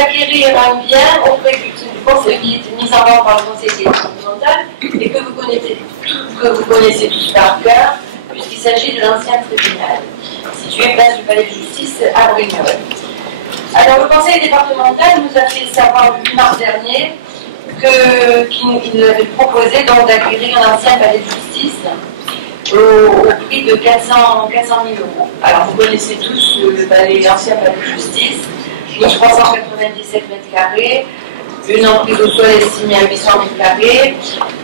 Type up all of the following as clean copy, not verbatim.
d'acquérir un bien auprès du conseil qui est mis en vente par le conseil départemental et que vous connaissez tous par cœur, puisqu'il s'agit de l'ancien tribunal, situé place du palais de justice à Brignoles. Alors, le conseil départemental nous a fait savoir le 8 mars dernier qu'il nous avait proposé donc d'acquérir l'ancien palais de justice au prix de 400 000 euros. Alors, vous connaissez tous l'ancien palais de justice, 1397 mètres carrés, une emprise au sol estimée à 800 mètres carrés.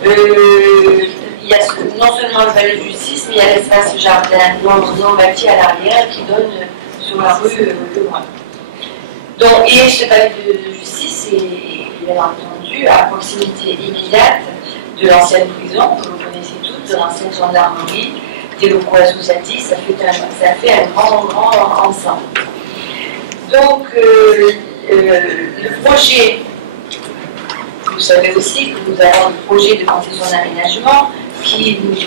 Il y a non seulement le palais de justice, mais il y a l'espace jardin non bâti à l'arrière qui donne sur la rue Le Loin. Donc, et ce palais de justice est bien entendu à proximité immédiate de l'ancienne prison, que vous connaissez toutes, de l'ancienne gendarmerie, des locaux associatifs, ça fait un grand ensemble. Donc, le projet, vous savez aussi que nous avons le projet de concession d'aménagement qui nous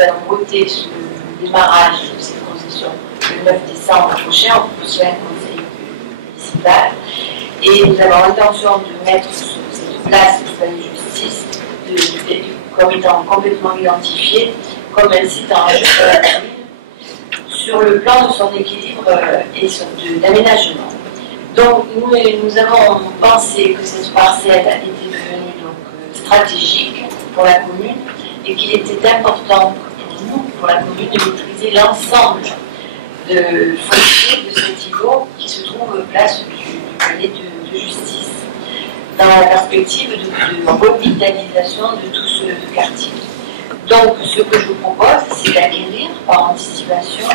allons voter sur le démarrage de cette concession le 9 décembre prochain au prochain conseil municipal. Et nous avons l'intention de mettre cette place du palais de justice comme étant complètement identifiée comme un site en région de la commune sur le plan de son équilibre et d'aménagement. Donc nous avons pensé que cette parcelle était devenue donc, stratégique pour la commune et qu'il était important pour nous, pour la commune, de maîtriser l'ensemble de foncier de cet îlot qui se trouve place du palais de justice, dans la perspective de revitalisation de tout ce quartier. Donc ce que je vous propose, c'est d'acquérir par anticipation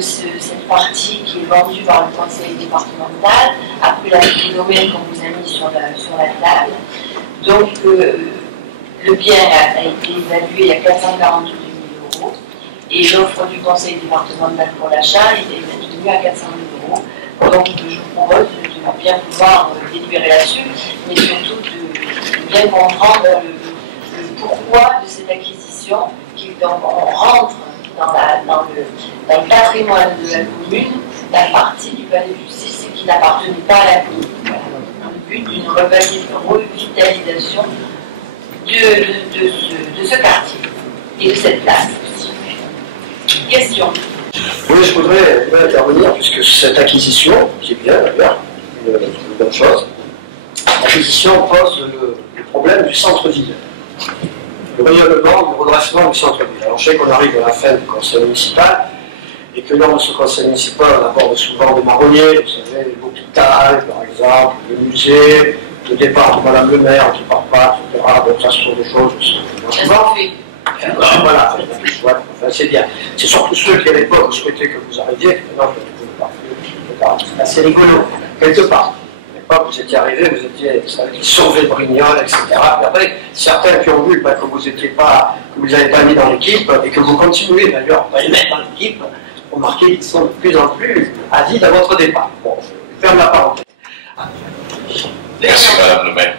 cette partie qui est vendue par le conseil départemental, après la domaine qu'on vous a mis sur la table. Donc le bien a été évalué à 442 000 euros et l'offre du conseil départemental pour l'achat est maintenue à 400 000 euros. Donc je vous propose de bien pouvoir délibérer là-dessus, mais surtout de bien comprendre le pourquoi de cette acquisition, qui donc on rentre dans le patrimoine de la commune, la partie du palais de justice qui n'appartenait pas à la commune. Voilà. Dans le but d'une revitalisation de ce quartier et de cette place aussi. Question. Oui, je voudrais intervenir, puisque cette acquisition, qui est bien d'ailleurs, une bonne chose, l'acquisition pose le problème du centre-ville. Le rayonnement, le redressement du centre-ville. Alors, je sais qu'on arrive à la fin du conseil municipal et que lors de ce conseil municipal, on aborde souvent des marronniers, vous savez, l'hôpital, par exemple, le musée, le départ de Madame le maire qui ne part pas, etc. Donc, ça, ce sont des choses voilà, c'est bien. C'est surtout ceux qui, à l'époque, souhaitaient que vous arriviez, que maintenant, vous ne pouvez pas. C'est assez rigolo, quelque part. Vous étiez arrivé, vous étiez sauvé de Brignoles, etc. Et après, certains qui ont vu que vous n'avez pas mis dans l'équipe et que vous continuez d'ailleurs à les mettre dans l'équipe, ont remarqué qu'ils sont de plus en plus avides à votre départ. Bon, je ferme la parenthèse. Merci Madame le maire.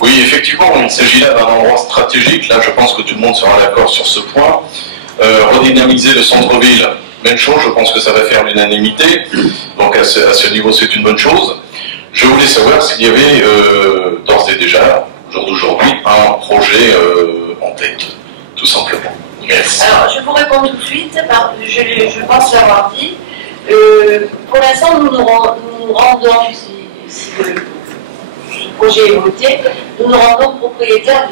Oui, effectivement, il s'agit là d'un endroit stratégique. Là, je pense que tout le monde sera d'accord sur ce point. Redynamiser le centre-ville, même chose, je pense que ça va faire l'unanimité. Donc à ce niveau, c'est une bonne chose. Je voulais savoir s'il y avait d'ores et déjà, au jour d'aujourd'hui, un projet en tête, tout simplement. Merci. Alors, je vous réponds tout de suite, je pense l'avoir dit. Pour l'instant, nous rendons, si le projet est voté, nous nous rendons propriétaires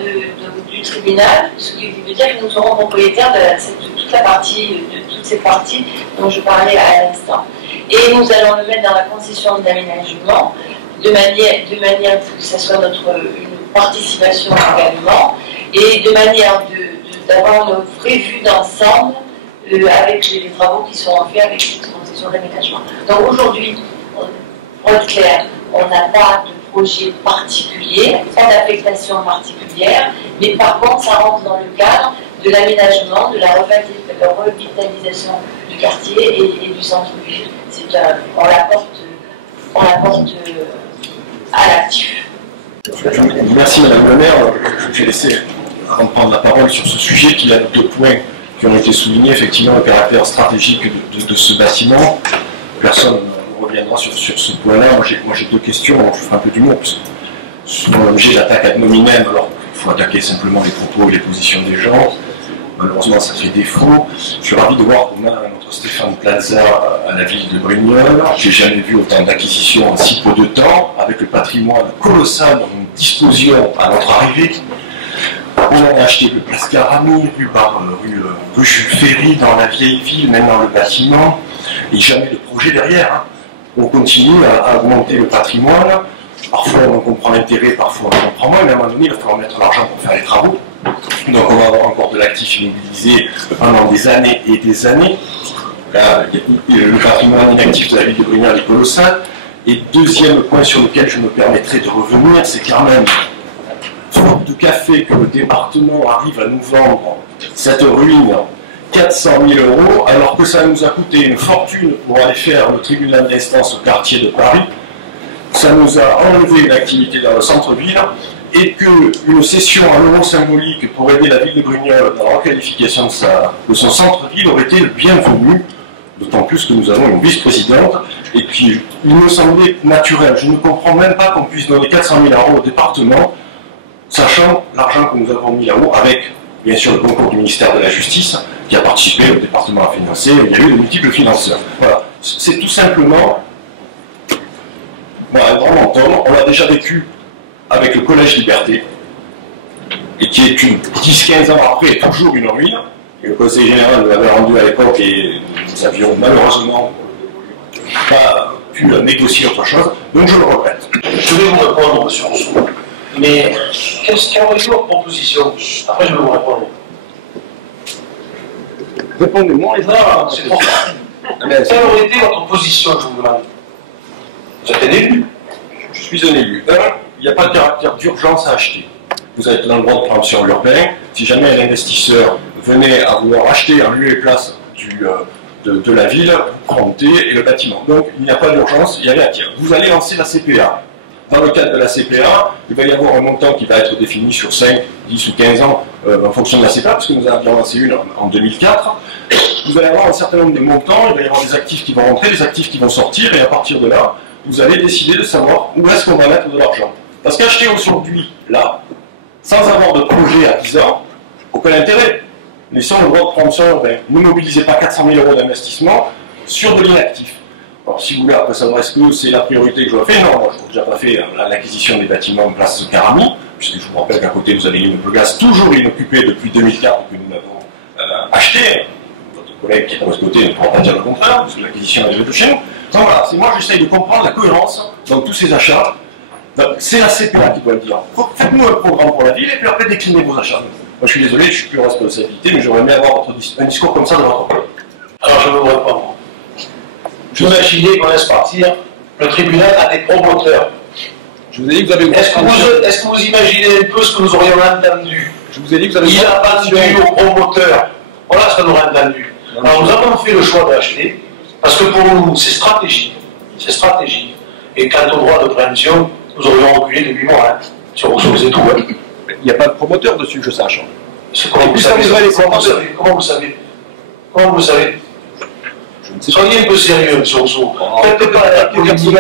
du tribunal, ce qui veut dire que nous serons propriétaires de toute cette partie dont je parlais à l'instant. Et nous allons le mettre dans la concession d'aménagement, de manière que ce soit une participation également, et de manière d'avoir une vraie vue d'ensemble avec les travaux qui seront faits avec cette concession d'aménagement. Donc aujourd'hui, pour être clair, on n'a pas de projet particulier, pas d'affectation particulière, mais par contre, ça rentre dans le cadre de l'aménagement, de la revitalisation du quartier et du centre-ville. On l'apporte à l'actif. Merci Madame le maire. Je vais laisser prendre la parole sur ce sujet qui a deux points qui ont été soulignés, effectivement le caractère stratégique de ce bâtiment. Personne ne reviendra sur ce point-là. Moi j'ai deux questions, je ferai un peu d'humour, parce que souvent l'objet d'attaque ad hominem, alors qu'il faut attaquer simplement les propos et les positions des gens. Malheureusement, ça fait défaut. Je suis ravi de voir qu'on a notre Stéphane Plaza à la ville de Brignoles. J'ai jamais vu autant d'acquisitions en si peu de temps, avec le patrimoine colossal dont nous disposions à notre arrivée. On a acheté le Place Carami, rue Jules Ferry, dans la vieille ville, même dans le bâtiment, et jamais de projet derrière. Hein. On continue à augmenter le patrimoine. Parfois on comprend l'intérêt, parfois on comprend moins, mais à un moment donné, il va falloir mettre l'argent pour faire les travaux. Donc on va avoir encore de l'actif immobilisé pendant des années et des années. Là, le patrimoine inactif de la ville de Brignoles est colossal. Et deuxième point sur lequel je me permettrai de revenir, c'est quand même faute de café que le département arrive à nous vendre cette ruine 400 000 €, alors que ça nous a coûté une fortune pour aller faire le tribunal d'instance au quartier de Paris. Ça nous a enlevé une activité dans le centre-ville, et qu'une cession à l'euro symbolique pour aider la ville de Brignoles dans la requalification de son centre-ville aurait été le bienvenu, d'autant plus que nous avons une vice-présidente, et puis il me semblait naturel. Je ne comprends même pas qu'on puisse donner 400 000 € au département, sachant l'argent que nous avons mis là-haut, avec bien sûr le concours du ministère de la Justice, qui a participé, le département a financé, il y a eu de multiples financeurs. Voilà, c'est tout simplement un grand menton. On l'a déjà vécu avec le Collège Liberté, et qui est 10-15 ans après toujours une ruine. Et le Conseil général l'avait rendu à l'époque et nous avions malheureusement pas pu négocier autre chose, donc je le regrette. Je vais vous répondre, M. Rousseau. Mais quelle aurait été votre proposition? Après, je vais vous répondre. Répondez-moi. Non, c'est trop tard. Quelle aurait été votre position, je vous demande? Vous êtes un élu? Je suis un élu. Il n'y a pas de caractère d'urgence à acheter. Vous êtes dans le droit de préemption urbain. Si jamais un investisseur venait à vouloir acheter en lieu et place de la ville, compter et le bâtiment. Donc il n'y a pas d'urgence, il y a rien à dire. Vous allez lancer la CPA. Dans le cadre de la CPA, il va y avoir un montant qui va être défini sur 5, 10 ou 15 ans en fonction de la CPA, parce que nous en avions lancé une en 2004. Vous allez avoir un certain nombre de montants, il va y avoir des actifs qui vont rentrer, des actifs qui vont sortir, et à partir de là, vous allez décider de savoir où est-ce qu'on va mettre de l'argent. Parce qu'acheter aujourd'hui, là, sans avoir de projet à 10 ans, aucun intérêt. Laissons le droit de préemption urbain. Ne mobilisez pas 400 000 € d'investissement sur de l'inactif. Alors si vous voulez après savoir est-ce que c'est la priorité que je dois faire, non, moi je n'ai déjà pas fait l'acquisition des bâtiments en place Carami, puisque je vous rappelle qu'à côté vous avez une gaz toujours inoccupée depuis 2004 que nous l'avons acheté. Votre collègue qui est à votre côté ne pourra pas dire le contraire, parce que l'acquisition est de chez nous. Donc voilà, c'est moi j'essaye de comprendre la cohérence dans tous ces achats. C'est la CPA qui doit le dire. Faites-nous un programme pour la ville et puis après déclinez vos achats. Moi je suis désolé, je ne suis plus en responsabilité, mais j'aurais aimé avoir un discours comme ça de votre part. Alors je vais vous répondre. Je vous imaginez qu'on laisse partir le tribunal à des promoteurs. Je vous ai dit que vous avez une Est-ce que vous imaginez un peu ce que nous aurions entendu? Je vous ai dit que vous avez Il a vendu aux promoteurs. Voilà ce qu'on aurait entendu. Alors nous avons fait le choix d'acheter, parce que pour nous c'est stratégique. C'est stratégique. Et quant au droit de préemption, nous aurions reculé de 8 mois hein, sur Rousseau et tout. Hein. Il n'y a pas de promoteur dessus, que je sache. Comment vous savez? Comment vous savez? Comment vous savez? Soyez un peu sérieux, M. Rousseau. Faites pas la politique,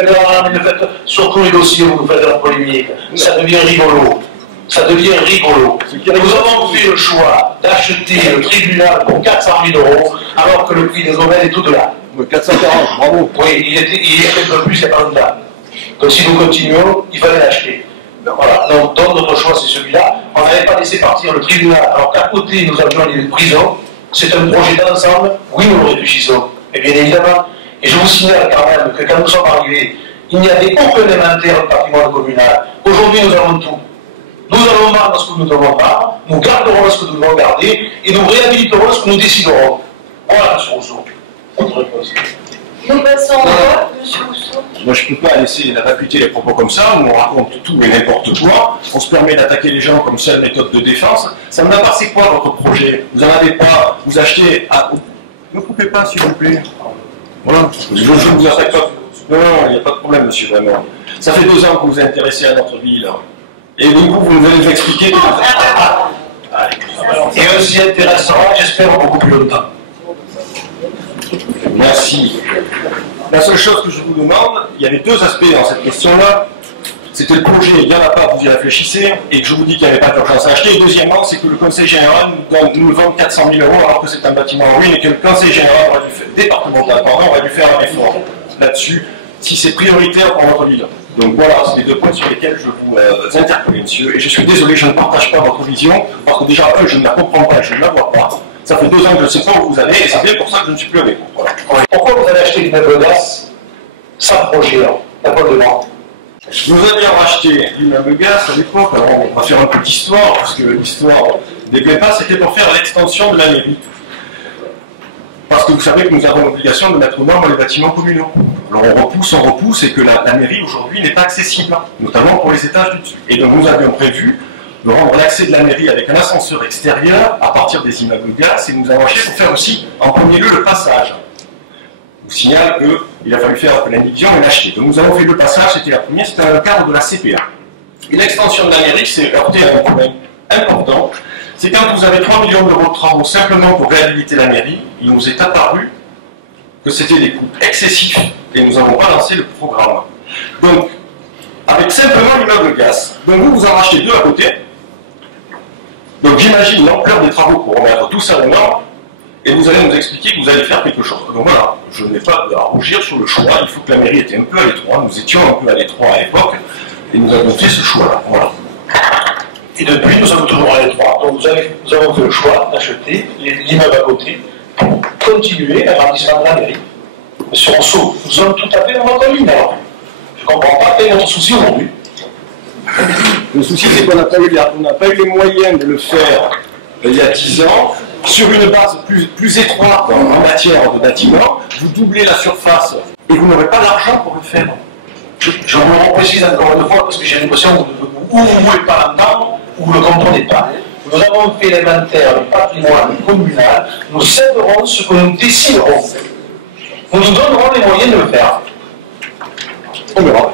surtout les dossiers où vous faites de la polémique. Ça devient rigolo. Ça devient rigolo. Nous avons fait le choix d'acheter le tribunal pour 400 000 € alors que le prix des domaines est tout de là. 440, bravo. Oui, il était un peu plus il n'y a pas longtemps. Donc si nous continuons, il fallait l'acheter. Voilà. Donc notre choix c'est celui-là. On n'avait pas laissé partir le tribunal alors qu'à côté nous avions une prison. C'est un projet d'ensemble. Oui, nous le réfléchissons. Et bien évidemment, et je vous signale quand même que quand nous sommes arrivés, il n'y avait aucun élémentaire de patrimoine communal. Aujourd'hui, nous avons tout. Nous allons vendre ce que nous devons vendre, nous garderons ce que nous devons garder, et nous réhabiliterons ce que nous déciderons. Voilà, M. Rousseau. Votre réponse. Nous passons au vote, M. Rousseau. Moi, je ne peux pas laisser répéter les propos comme ça, où on raconte tout et n'importe quoi, on se permet d'attaquer les gens comme seule méthode de défense. Ça me va pas, c'est quoi votre projet? Vous n'en avez pas, vous achetez à... Ne coupez pas, s'il vous plaît. Voilà. Je ne vous attaque pas. Non, il n'y a pas de problème, monsieur, vraiment. Ça fait 2 ans que vous vous intéressez à notre ville. Et du coup, vous venez nous expliquer... Et on s'y intéressera, j'espère, beaucoup plus longtemps. Merci. La seule chose que je vous demande, il y avait deux aspects dans cette question-là. C'était le projet, il n'y en a pas, vous y réfléchissez, et que je vous dis qu'il n'y avait pas d'urgence à acheter. Et deuxièmement, c'est que le Conseil général nous vend 400 000 € alors que c'est un bâtiment en ruine et que le Conseil général aurait dû faire, départemental, pardon, aurait dû faire un effort là-dessus, si c'est prioritaire pour notre ville. Donc voilà, c'est les deux points sur lesquels je vous interpelle, monsieur. Et je suis désolé, je ne partage pas votre vision, parce que déjà, je ne la comprends pas et je ne la vois pas. Ça fait 2 ans que je ne sais pas où vous allez, et c'est bien pour ça que je ne suis plus avec vous. Voilà. Pourquoi vous avez acheté une immeuble gaz sans projet, d'abord de vente? Nous avions racheté l'immeuble gaz à l'époque, alors on va faire un peu d'histoire, parce que l'histoire des BEPA, c'était pour faire l'extension de la mairie. Parce que vous savez que nous avons l'obligation de mettre aux normes les bâtiments communaux. Alors on repousse, et que la mairie aujourd'hui n'est pas accessible, notamment pour les étages du dessus. Et donc nous avions prévu de rendre l'accès de la mairie avec un ascenseur extérieur à partir des immeubles gaz, et nous avons acheté pour faire aussi, en premier lieu, le passage. Je vous signale qu'il a fallu faire l'indivision et l'acheter. Donc nous avons fait le passage, c'était la première, c'était dans le cadre de la CPA. Et l'extension de la mairie s'est heurtée à un problème important. C'est quand vous avez 3 millions d'euros de travaux simplement pour réhabiliter la mairie, il nous est apparu que c'était des coûts excessifs et nous n'avons pas lancé le programme. Donc, avec simplement l'immeuble gaz. Donc vous en rachetez 2 à côté. Donc j'imagine l'ampleur des travaux pour remettre tout ça aux normes. Et vous allez nous expliquer que vous allez faire quelque chose. Donc voilà, je n'ai pas à rougir sur le choix. Il faut que la mairie était un peu à l'étroit. Nous étions un peu à l'étroit à l'époque. Et nous avons fait ce choix-là. Voilà. Et depuis, nous sommes toujours à l'étroit. Donc nous avons fait le choix d'acheter l'immeuble à côté pour continuer l'agrandissement de la mairie. Monsieur Rousseau, nous sommes tout à fait dans votre ligne alors. Je ne comprends pas quel est notre souci aujourd'hui. Le souci, c'est qu'on n'a pas eu les moyens de le faire il y a 10 ans. Sur une base plus étroite en matière de bâtiment, vous doublez la surface et vous n'aurez pas l'argent pour le faire. Je vous le reprécise encore une fois parce que j'ai l'impression que ou vous ne voulez pas l'entendre ou vous ne le comprenez pas. Nous avons fait l'inventaire du patrimoine communal, nous céderons ce que nous déciderons. Nous nous donnerons les moyens de le faire. On verra.